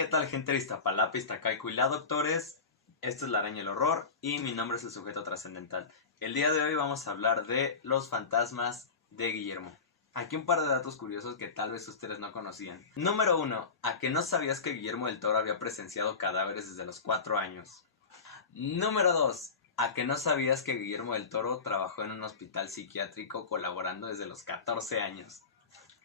¿qué tal, gente de Iztapalapa, Iztacalco y la doctores? Esto es La Araña y el Horror y mi nombre es el sujeto trascendental. El día de hoy vamos a hablar de los fantasmas de Guillermo. Aquí un par de datos curiosos que tal vez ustedes no conocían. Número 1. ¿A que no sabías que Guillermo del Toro había presenciado cadáveres desde los 4 años? Número 2. ¿A que no sabías que Guillermo del Toro trabajó en un hospital psiquiátrico colaborando desde los 14 años?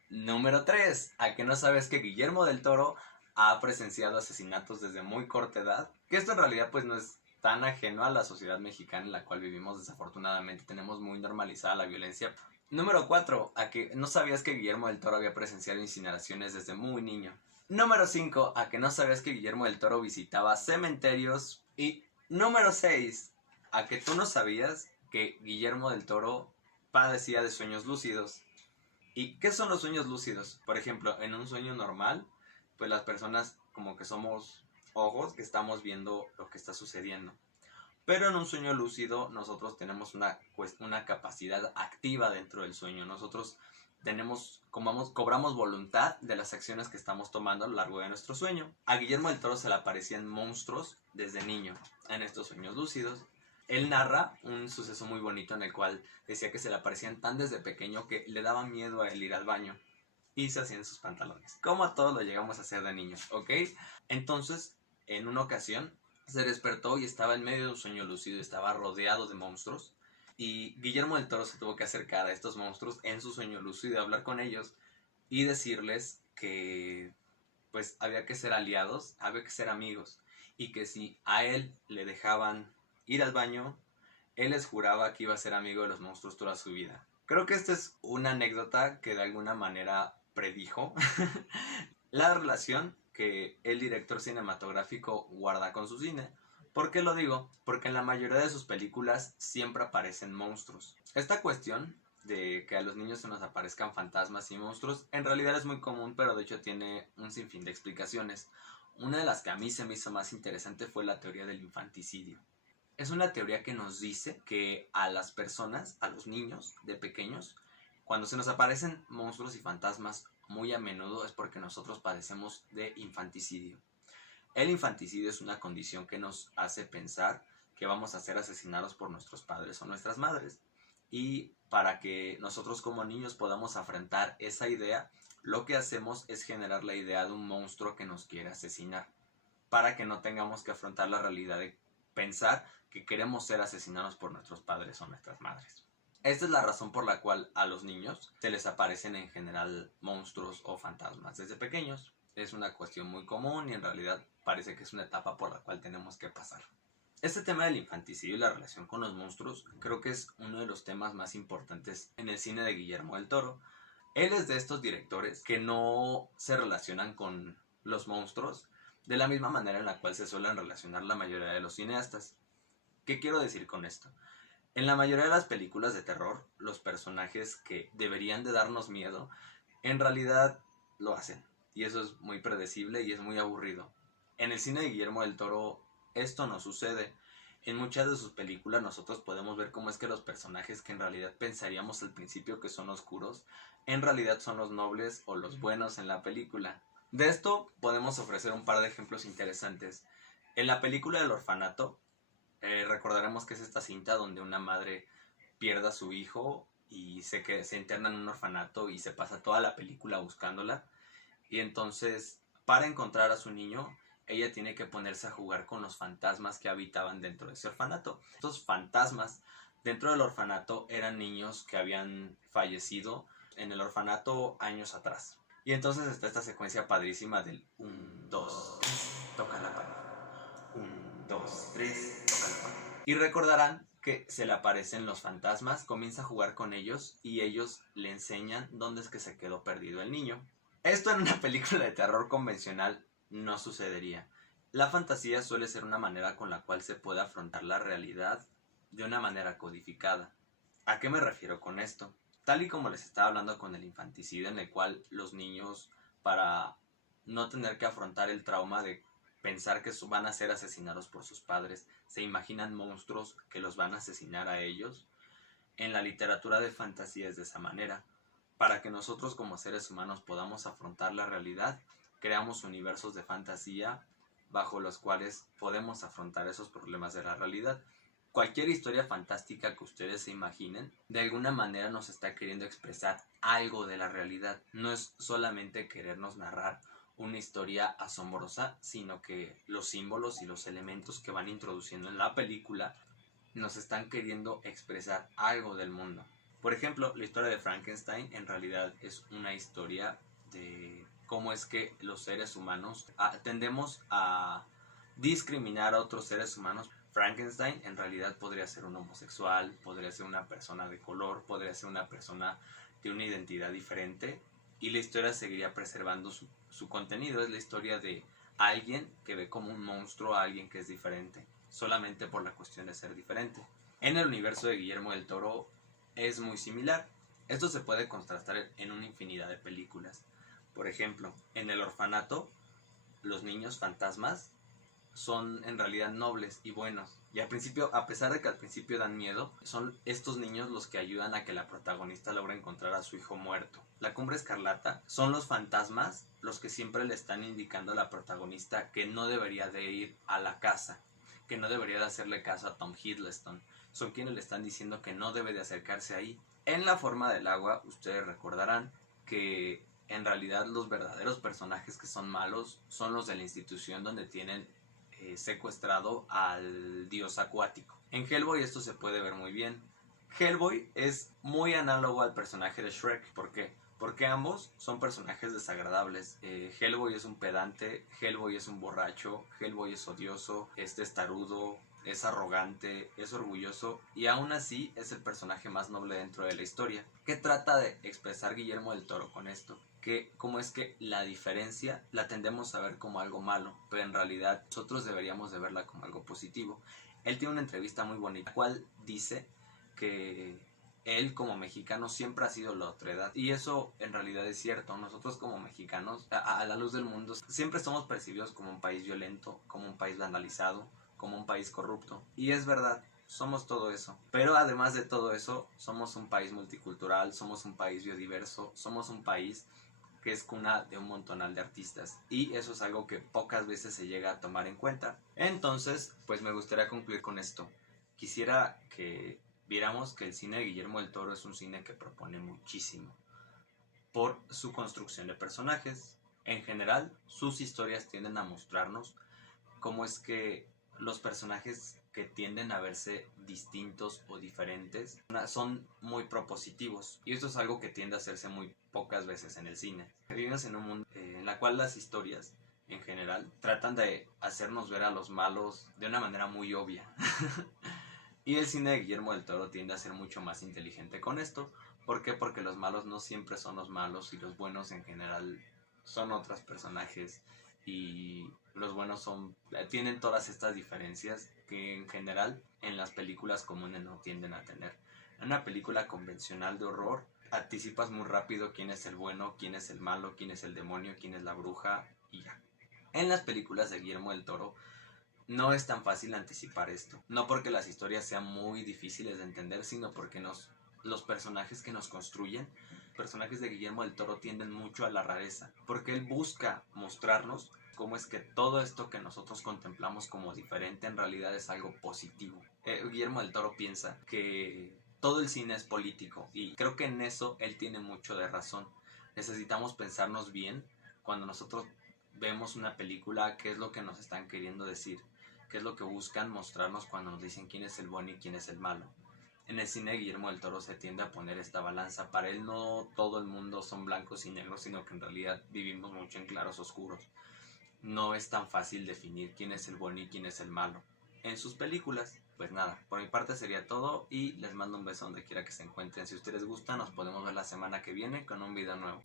Número 3. ¿A que no sabes que Guillermo del Toro ha presenciado asesinatos desde muy corta edad? Que esto en realidad pues no es tan ajeno a la sociedad mexicana en la cual vivimos. Desafortunadamente tenemos muy normalizada la violencia. Número 4. ¿A que no sabías que Guillermo del Toro había presenciado incineraciones desde muy niño? Número 5. ¿A que no sabías que Guillermo del Toro visitaba cementerios? Y número 6. ¿A que tú no sabías que Guillermo del Toro padecía de sueños lúcidos? ¿Y qué son los sueños lúcidos? Por ejemplo, en un sueño normal, pues las personas como que somos ojos que estamos viendo lo que está sucediendo. Pero en un sueño lúcido nosotros tenemos una capacidad activa dentro del sueño. Nosotros cobramos voluntad de las acciones que estamos tomando a lo largo de nuestro sueño. A Guillermo del Toro se le aparecían monstruos desde niño en estos sueños lúcidos. Él narra un suceso muy bonito en el cual decía que se le aparecían tan desde pequeño que le daba miedo a él ir al baño y se hacían sus pantalones. Como a todos lo llegamos a hacer de niños, ¿ok? Entonces, en una ocasión, se despertó y estaba en medio de un sueño lúcido, estaba rodeado de monstruos y Guillermo del Toro se tuvo que acercar a estos monstruos en su sueño lúcido y hablar con ellos y decirles que pues había que ser aliados, había que ser amigos y que si a él le dejaban ir al baño, él les juraba que iba a ser amigo de los monstruos toda su vida. Creo que esta es una anécdota que de alguna manera predijo la relación que el director cinematográfico guarda con su cine. ¿Por qué lo digo? Porque en la mayoría de sus películas siempre aparecen monstruos. Esta cuestión de que a los niños se nos aparezcan fantasmas y monstruos en realidad es muy común, pero de hecho tiene un sinfín de explicaciones. Una de las que a mí se me hizo más interesante fue la teoría del infanticidio. Es una teoría que nos dice que a las personas, a los niños de pequeños, cuando se nos aparecen monstruos y fantasmas, muy a menudo es porque nosotros padecemos de infanticidio. El infanticidio es una condición que nos hace pensar que vamos a ser asesinados por nuestros padres o nuestras madres. Y para que nosotros como niños podamos afrontar esa idea, lo que hacemos es generar la idea de un monstruo que nos quiere asesinar, para que no tengamos que afrontar la realidad de pensar que queremos ser asesinados por nuestros padres o nuestras madres. Esta es la razón por la cual a los niños se les aparecen en general monstruos o fantasmas desde pequeños. Es una cuestión muy común y en realidad parece que es una etapa por la cual tenemos que pasar. Este tema del infanticidio y la relación con los monstruos creo que es uno de los temas más importantes en el cine de Guillermo del Toro. Él es de estos directores que no se relacionan con los monstruos de la misma manera en la cual se suelen relacionar la mayoría de los cineastas. ¿Qué quiero decir con esto? En la mayoría de las películas de terror, los personajes que deberían de darnos miedo, en realidad lo hacen. Y eso es muy predecible y es muy aburrido. En el cine de Guillermo del Toro, esto no sucede. En muchas de sus películas nosotros podemos ver cómo es que los personajes que en realidad pensaríamos al principio que son oscuros, en realidad son los nobles o los buenos en la película. De esto podemos ofrecer un par de ejemplos interesantes. En la película del orfanato, recordaremos que es esta cinta donde una madre pierde a su hijo y se interna en un orfanato y se pasa toda la película buscándola. Y entonces, para encontrar a su niño, ella tiene que ponerse a jugar con los fantasmas que habitaban dentro de ese orfanato. Estos fantasmas dentro del orfanato eran niños que habían fallecido en el orfanato años atrás. Y entonces está esta secuencia padrísima del 1, 2, 3, toca la pared. 1, 2, 3, toca la pared. Y recordarán que se le aparecen los fantasmas, comienza a jugar con ellos y ellos le enseñan dónde es que se quedó perdido el niño. Esto en una película de terror convencional no sucedería. La fantasía suele ser una manera con la cual se puede afrontar la realidad de una manera codificada. ¿A qué me refiero con esto? Tal y como les estaba hablando con el infanticidio, en el cual los niños, para no tener que afrontar el trauma de pensar que van a ser asesinados por sus padres, se imaginan monstruos que los van a asesinar a ellos. En la literatura de fantasía es de esa manera, para que nosotros como seres humanos podamos afrontar la realidad, creamos universos de fantasía bajo los cuales podemos afrontar esos problemas de la realidad. Cualquier historia fantástica que ustedes se imaginen, de alguna manera nos está queriendo expresar algo de la realidad. No es solamente querernos narrar una historia asombrosa, sino que los símbolos y los elementos que van introduciendo en la película nos están queriendo expresar algo del mundo. Por ejemplo, la historia de Frankenstein en realidad es una historia de cómo es que los seres humanos tendemos a discriminar a otros seres humanos. Frankenstein en realidad podría ser un homosexual, podría ser una persona de color, podría ser una persona de una identidad diferente, y la historia seguiría preservando su contenido. Es la historia de alguien que ve como un monstruo a alguien que es diferente, solamente por la cuestión de ser diferente. En el universo de Guillermo del Toro es muy similar. Esto se puede contrastar en una infinidad de películas. Por ejemplo, en El Orfanato, los niños fantasmas son en realidad nobles y buenos. Y al principio, a pesar de que al principio dan miedo, son estos niños los que ayudan a que la protagonista logre encontrar a su hijo muerto. La Cumbre Escarlata son los fantasmas los que siempre le están indicando a la protagonista que no debería de ir a la casa, que no debería de hacerle caso a Tom Hiddleston. Son quienes le están diciendo que no debe de acercarse ahí. En La Forma del Agua, ustedes recordarán que en realidad los verdaderos personajes que son malos son los de la institución donde tienen secuestrado al dios acuático. En Hellboy esto se puede ver muy bien. Hellboy es muy análogo al personaje de Shrek. ¿Por qué? Porque ambos son personajes desagradables. Hellboy es un pedante, Hellboy es un borracho, Hellboy es odioso, es testarudo, es arrogante, es orgulloso, y aún así es el personaje más noble dentro de la historia. ¿Qué trata de expresar Guillermo del Toro con esto? Que cómo es que la diferencia la tendemos a ver como algo malo, pero en realidad nosotros deberíamos de verla como algo positivo. Él tiene una entrevista muy bonita, la cual dice que él como mexicano siempre ha sido la otredad, y eso en realidad es cierto. Nosotros como mexicanos, a la luz del mundo, siempre somos percibidos como un país violento, como un país vandalizado, como un país corrupto, y es verdad. Somos todo eso, pero además de todo eso, somos un país multicultural, somos un país biodiverso, somos un país que es cuna de un montonal de artistas, y eso es algo que pocas veces se llega a tomar en cuenta. Entonces, pues me gustaría concluir con esto. Quisiera que viéramos que el cine de Guillermo del Toro es un cine que propone muchísimo por su construcción de personajes. En general, sus historias tienden a mostrarnos cómo es que los personajes que tienden a verse distintos o diferentes son muy propositivos, y esto es algo que tiende a hacerse muy pocas veces en el cine. Vivimos en un mundo en la cual las historias en general tratan de hacernos ver a los malos de una manera muy obvia. Y el cine de Guillermo del Toro tiende a ser mucho más inteligente con esto. ¿Por qué? Porque los malos no siempre son los malos, y los buenos en general son otros personajes, y los buenos tienen todas estas diferencias que en general en las películas comunes no tienden a tener. En una película convencional de horror anticipas muy rápido quién es el bueno, quién es el malo, quién es el demonio, quién es la bruja, y ya. En las películas de Guillermo del Toro no es tan fácil anticipar esto. No porque las historias sean muy difíciles de entender, sino porque los personajes que nos construyen, personajes de Guillermo del Toro, tienden mucho a la rareza, porque él busca mostrarnos cómo es que todo esto que nosotros contemplamos como diferente en realidad es algo positivo. Guillermo del Toro piensa que todo el cine es político, y creo que en eso él tiene mucho de razón. Necesitamos pensarnos bien cuando nosotros vemos una película, qué es lo que nos están queriendo decir, qué es lo que buscan mostrarnos cuando nos dicen quién es el bueno y quién es el malo. En el cine de Guillermo del Toro se tiende a poner esta balanza. Para él no todo el mundo son blancos y negros, sino que en realidad vivimos mucho en claros oscuros. No es tan fácil definir quién es el bueno y quién es el malo en sus películas. Pues nada, por mi parte sería todo, y les mando un beso donde quiera que se encuentren. Si ustedes gustan, nos podemos ver la semana que viene con un video nuevo.